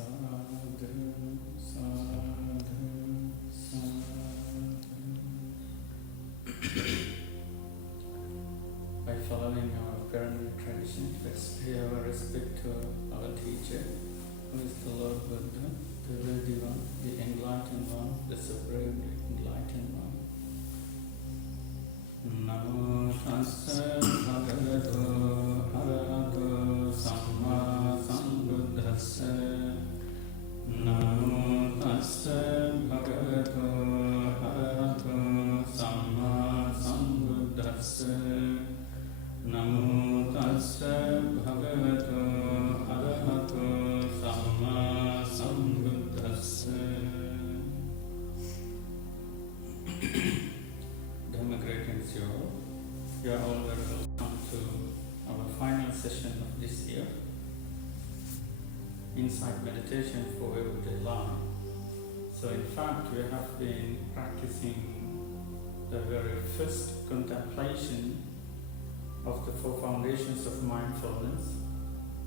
Sadhu, sadhu, sadhu. By following our pyramid tradition, let's pay our respect to our teacher, who is the Lord Buddha, the worthy one, the enlightened one, the supreme enlightened one. Namo tassa bhagavato arahato samma sambuddhassa. Namo tassa bhagavato arahato samma sambuddhassa. Namo tassa bhagavato arahato samma sambuddhassa. Dhamma greetings you all. You are all very welcome to our final session of this year. Insight meditation for everyday life. So in fact we have been practicing the very first contemplation of the 4 Foundations of Mindfulness,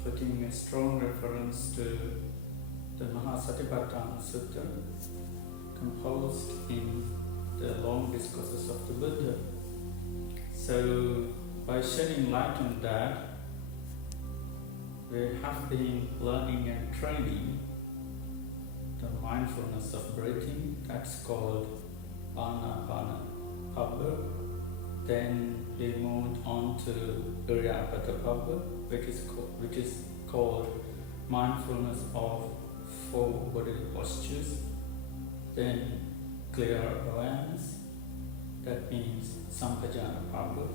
putting a strong reference to the Mahā-Satipaṭṭhāna Sutta, composed in the long discourses of the Buddha. So by shedding light on that, we have been learning and training the mindfulness of breathing, that's called ānāpāna-pabbaṃ. Then we moved on to iṛyāpata-pabbaṃ, which is called mindfulness of 4 bodily postures. Then clear awareness, that means sampajana-pabbaṃ.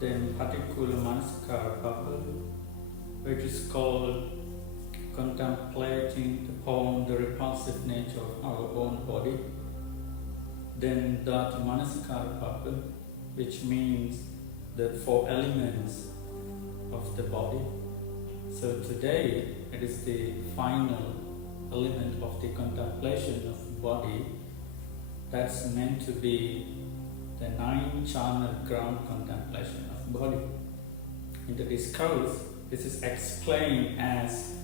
Then patikula-manasikara-pabbaṃ, which is called contemplating upon the repulsive nature of our own body. Then dhātu-manasikara-pabbaṃ, which means the 4 elements of the body. So today it is the final element of the contemplation of body. That's meant to be the Nine Charnel-Ground Contemplation of body. In the discourse, this is explained as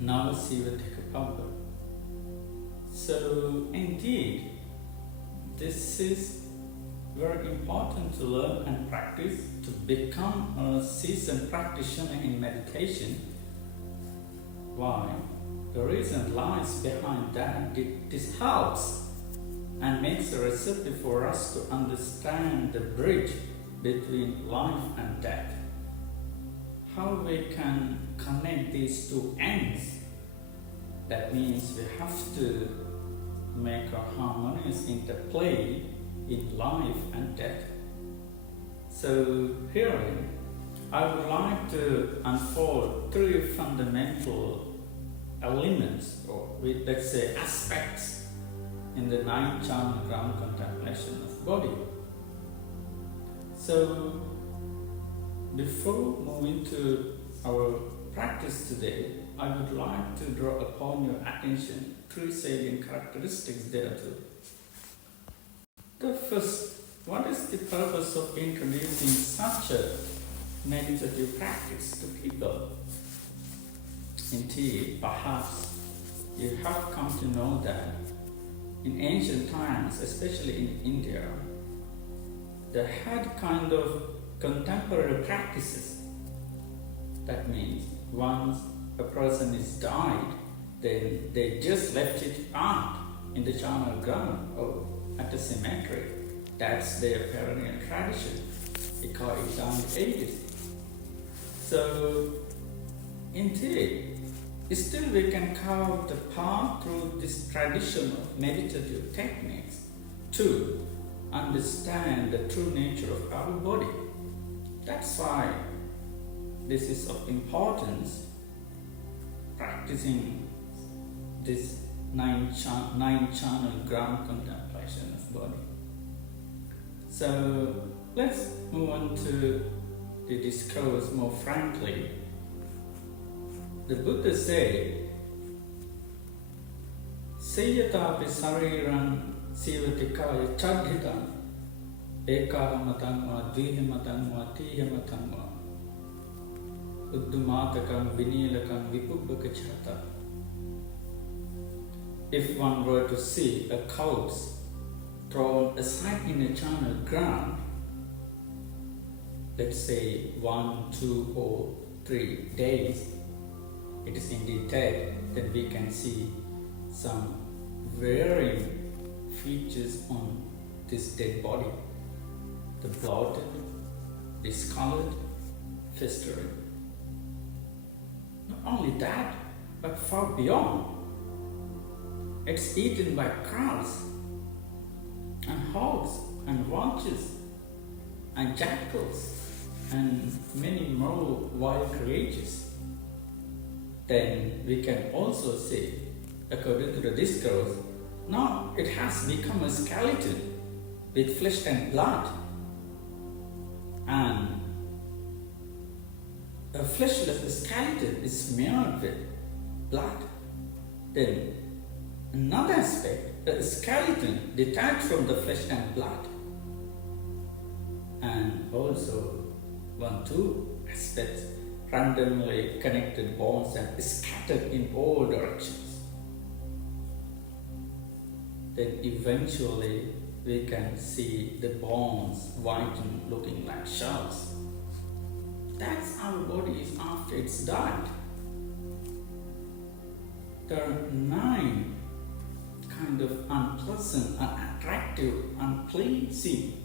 navasīvathika-pabbaṃ. So indeed, this is very important to learn and practice to become a seasoned practitioner in meditation. Why? The reason lies behind that. This helps and makes a recipe for us to understand the bridge between life and death. How we can connect these 2 ends. That means we have to make a harmonious interplay in life and death. So herein, I would like to unfold 3 fundamental elements, or let's say aspects, in the Nine Charnel-Ground Contemplation of body. So before moving to our practice today, I would like to draw upon your attention 3 salient characteristics thereto. The first, what is the purpose of introducing such a meditative practice to people? Indeed, perhaps you have come to know that in ancient times, especially in India, they had kind of contemporary practices. That means once a person is died, then they just left it out in the charnel ground or at the cemetery. That's their perennial tradition. They call it down the ages. So indeed, still we can carve the path through this tradition of meditative techniques to understand the true nature of our body. That's why this is of importance, practicing this nine channel-ground contemplation of body. So let's move on to the discourse more frankly. The Buddha said, Sayyatapi sariran sivatikaya chadhitam ekahamatangva dvihamatangva tihamatangva Uddumatakam vinilakam vipubbakachata. If one were to see a corpse thrown aside in a charnel ground, let's say 1, 2 or 3 days, it is indeed dead, then we can see some varying features on this dead body. The bloated, discolored, festering. Not only that, but far beyond. It's eaten by crows and hogs and vultures and jackals and many more wild creatures. Then we can also say, according to the discourse, now it has become a skeleton with flesh and blood, and a fleshless skeleton is smeared with blood. Then another aspect, a skeleton detached from the flesh and blood, and also 2 aspects, randomly connected bones and scattered in all directions. Then eventually we can see the bones whiten, looking like shells. That's our body is after it's died. There are 9 kind of unpleasant, unattractive, unpleasing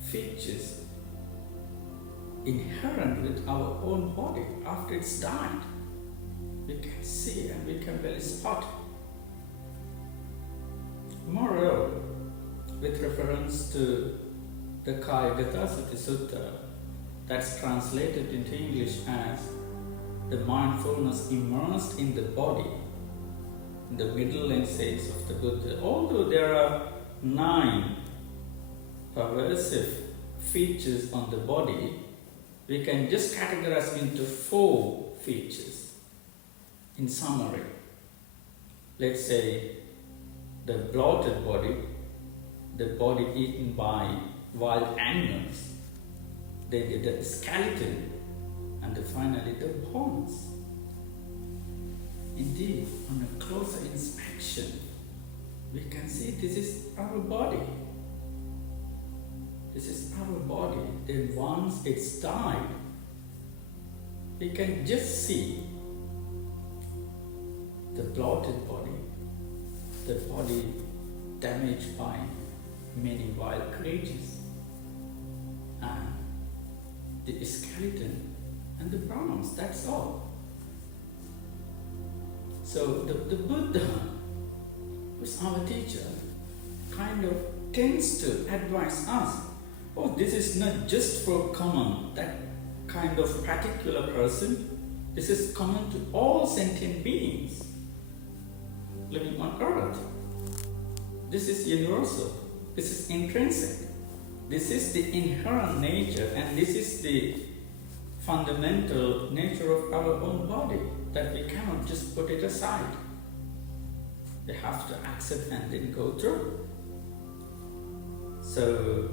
features inherent with our own body after it's died. We can see and we can really spot. Moreover, with reference to the Mahā-Satipaṭṭhāna Sutta, that's translated into English as the mindfulness immersed in the body, in the middle length says of the Buddha. Although there are 9 pervasive features on the body, we can just categorize into 4 features. In summary, let's say the bloated body, the body eaten by wild animals, then the skeleton, and finally the bones. Indeed, on a closer inspection, we can see this is our body. This is our body. Then once it's died, we can just see the bloated body, the body damaged by many wild creatures, and the skeleton and the bones, that's all. So the Buddha, who's our teacher, kind of tends to advise us, oh, this is not just for common, that kind of particular person. This is common to all sentient beings living on earth. This is universal. This is intrinsic. This is the inherent nature, and this is the fundamental nature of our own body, that we cannot just put it aside. We have to accept and then go through. So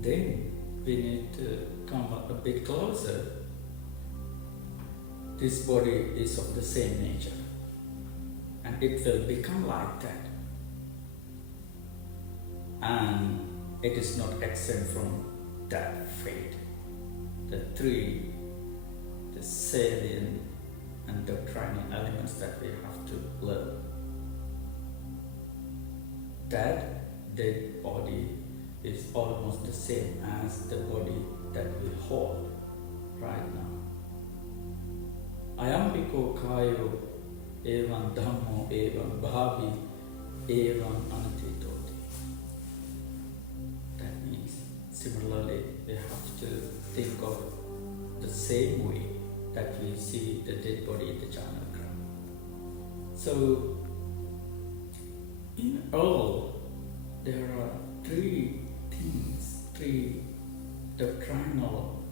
then we need to come a bit closer. This body is of the same nature, and it will become like that. And it is not exempt from that fate. The 3, the salient and doctrinal elements that we have to learn. That dead body is almost the same as the body that we hold right now. Ayambiko kayo evam dhammo evam bhavi evam anatitoti. That means, similarly, we have to think of the same way that we see the dead body in the charnel ground. So, in all, there are 3 things, 3 doctrinal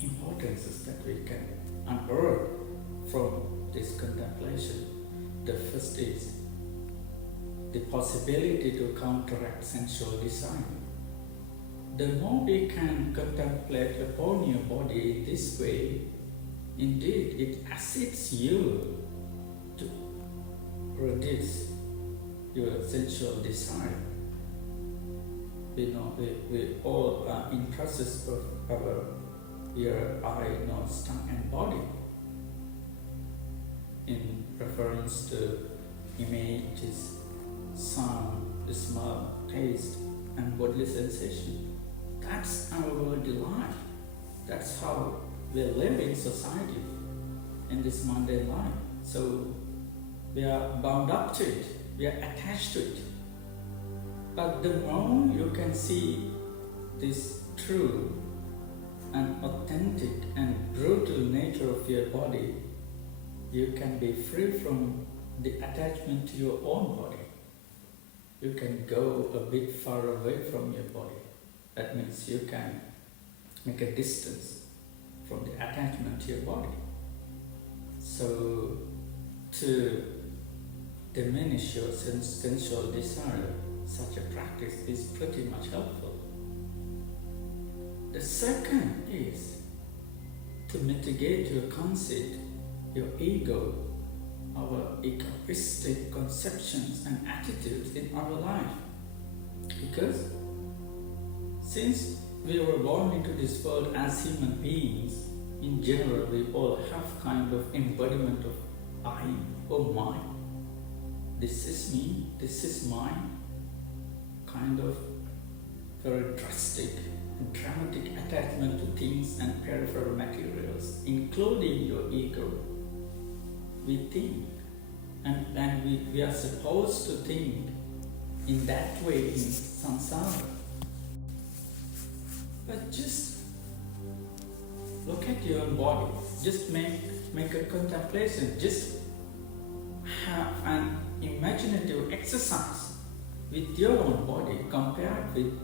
importances that we can unearth from this contemplation. The first is the possibility to counteract sensual desire. the more we can contemplate upon your body this way, indeed it assists you to reduce your sensual desire. We know we all are in process of our ear, eye, nose, tongue and body in reference to images, sound, smell, taste and bodily sensation. That's our worldly life. That's how we live in society, in this mundane life. So we are bound up to it, we are attached to it. But the more you can see this true and authentic and brutal nature of your body, you can be free from the attachment to your own body. You can go a bit far away from your body. That means you can make a distance from the attachment to your body. So to diminish your sensual desire, such a practice is pretty much helpful. The second is to mitigate your conceit, your ego, our egoistic conceptions and attitudes in our life. Because since we were born into this world as human beings, in general we all have kind of embodiment of I or mine. This is me, this is mine. Kind of very drastic and dramatic attachment to things and peripheral materials, including your ego. We think, and we are supposed to think in that way in samsara. But just look at your own body, just make a contemplation, just have an imaginative exercise with your own body compared with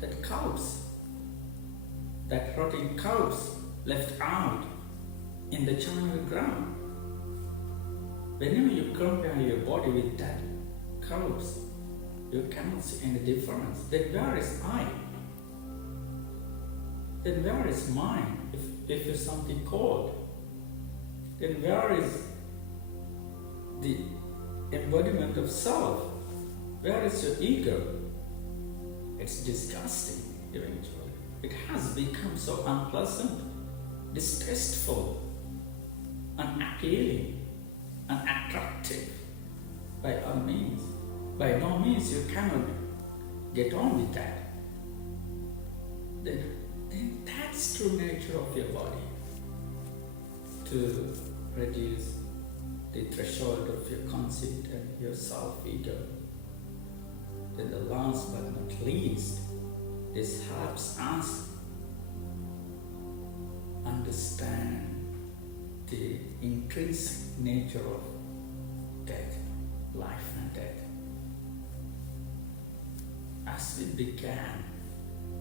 that cows, that rotting cows left out in the charnel ground. Whenever you compare your body with that cows, you cannot see any difference. Then where is I? Then where is mine? If it's something cold, then where is the embodiment of self? Where is your ego? It's disgusting eventually. It has become so unpleasant, distasteful, unappealing, unattractive by all means. By no means you cannot get on with that. Then that's true nature of your body. To reduce the threshold of your conceit and your self-ego. Then the last but not least, this helps us understand the intrinsic nature of death, life and death. As we began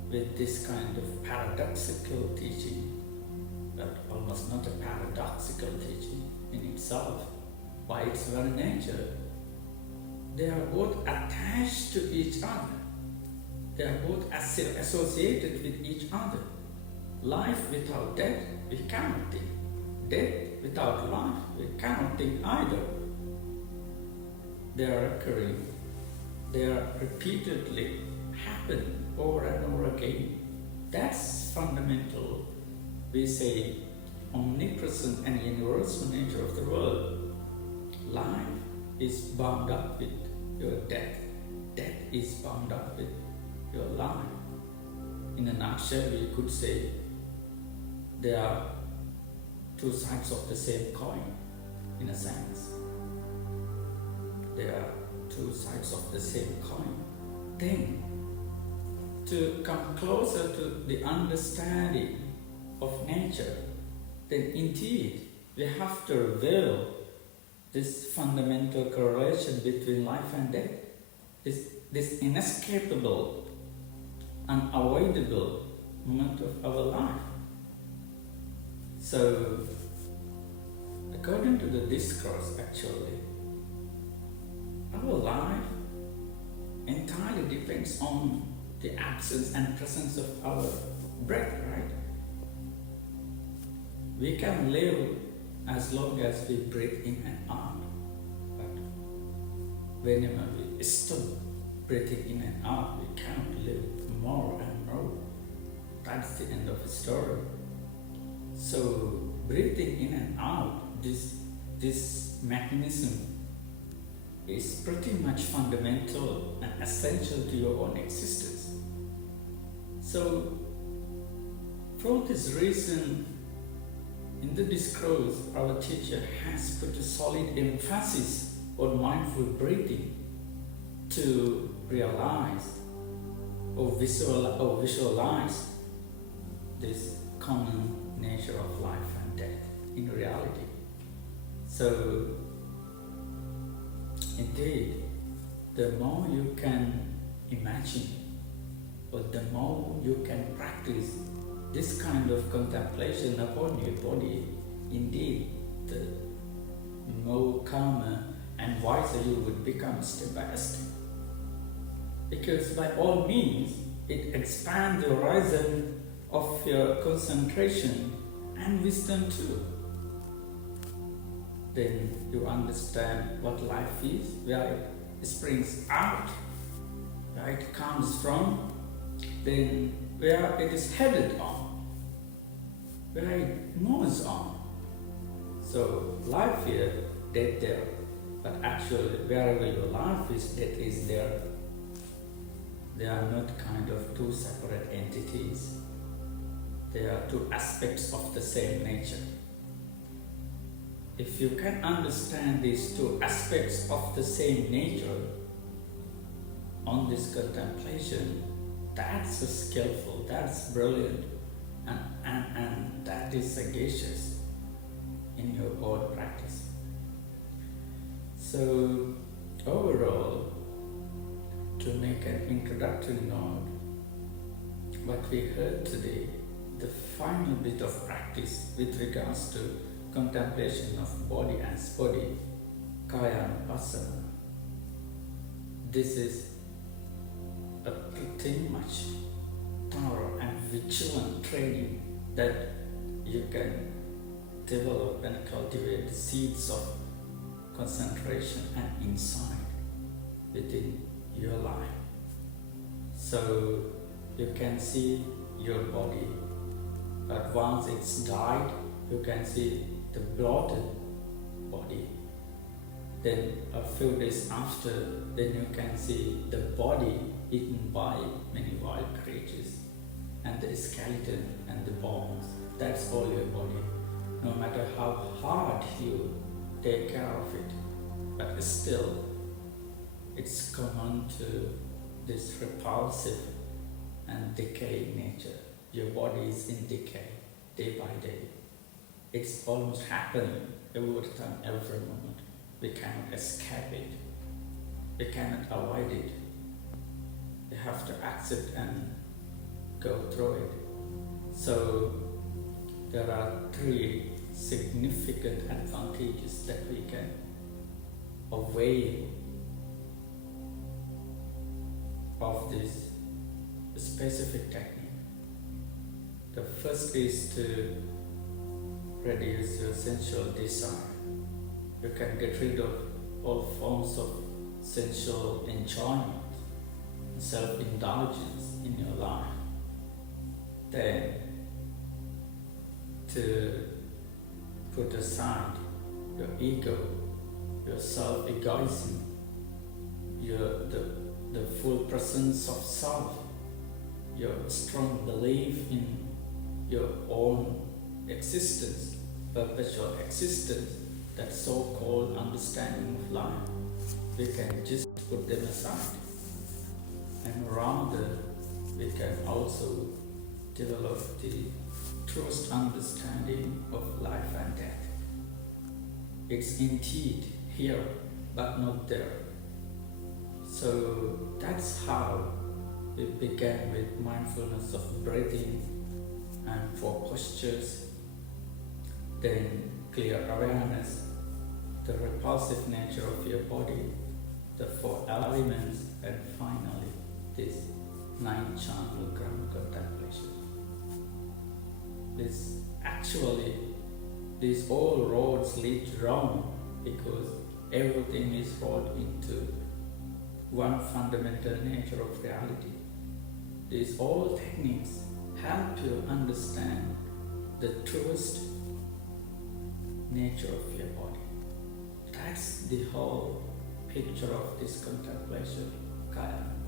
with this kind of paradoxical teaching, but almost not a paradoxical teaching in itself, by its very nature, they are both attached to each other. They are both associated with each other. Life without death, we cannot think. Death without life, we cannot think either. They are occurring. They are repeatedly happening over and over again. That's fundamental. We say omnipresent and universal nature of the world. Life is bound up with your death. Death is bound up with your life. In a nutshell, we could say there are two sides of the same coin, in a sense. There are two sides of the same coin. Then, to come closer to the understanding of nature, then indeed we have to reveal this fundamental correlation between life and death, this inescapable, unavoidable moment of our life. So, according to the discourse actually, our life entirely depends on the absence and presence of our breath, right? We can live as long as we breathe in and out. But whenever we stop breathing in and out, we cannot live more and more. That's the end of the story. So breathing in and out, this mechanism is pretty much fundamental and essential to your own existence. So for this reason, in the discourse, our teacher has put a solid emphasis on mindful breathing to realize or visualize this common nature of life and death in reality. So, indeed, the more you can imagine or the more you can practice this kind of contemplation upon your body, indeed, the more calmer and wiser you would become step by step. Because by all means, it expands the horizon of your concentration and wisdom too. Then you understand what life is, where it springs out, where it comes from, then where it is headed on, where it moves on. So life here, death there, but actually wherever your life is, death is there. They are not kind of two separate entities. They are two aspects of the same nature. If you can understand these two aspects of the same nature on this contemplation, that's skillful, that's brilliant, and that is sagacious in your own practice. So overall, to make an introductory note, what we heard today, the final bit of practice with regards to contemplation of body and body, kaya vipassana. This is a pretty much thorough and vigilant training that you can develop and cultivate the seeds of concentration and insight within your life. So you can see your body, but once it's died, you can see the bloated body. Then a few days after, then you can see the body eaten by many wild creatures, and the skeleton and the bones. That's all your body. No matter how hard you take care of it, but still it's common to this repulsive and decaying nature. Your body is in decay day by day. It's almost happening every time, every moment. We cannot escape it. We cannot avoid it. We have to accept and go through it. So there are three significant advantages that we can avail of this specific technique. The first is to reduce your sensual desire. You can get rid of all forms of sensual enjoyment, self-indulgence in your life. Then to put aside your ego, your self-egoism, the full presence of self, your strong belief in your own existence, perpetual existence, that so-called understanding of life. We can just put them aside, and rather we can also develop the truest understanding of life and death. It's indeed here, but not there. So that's how we began with mindfulness of breathing and 4 postures, then clear awareness, the repulsive nature of your body, the 4 elements, and finally this Nine Charnel-Ground Contemplations. These all roads lead to Rome because everything is rolled into one fundamental nature of reality. These all techniques help you understand the truest nature of your body. That's the whole picture of this contemplation, Kaya.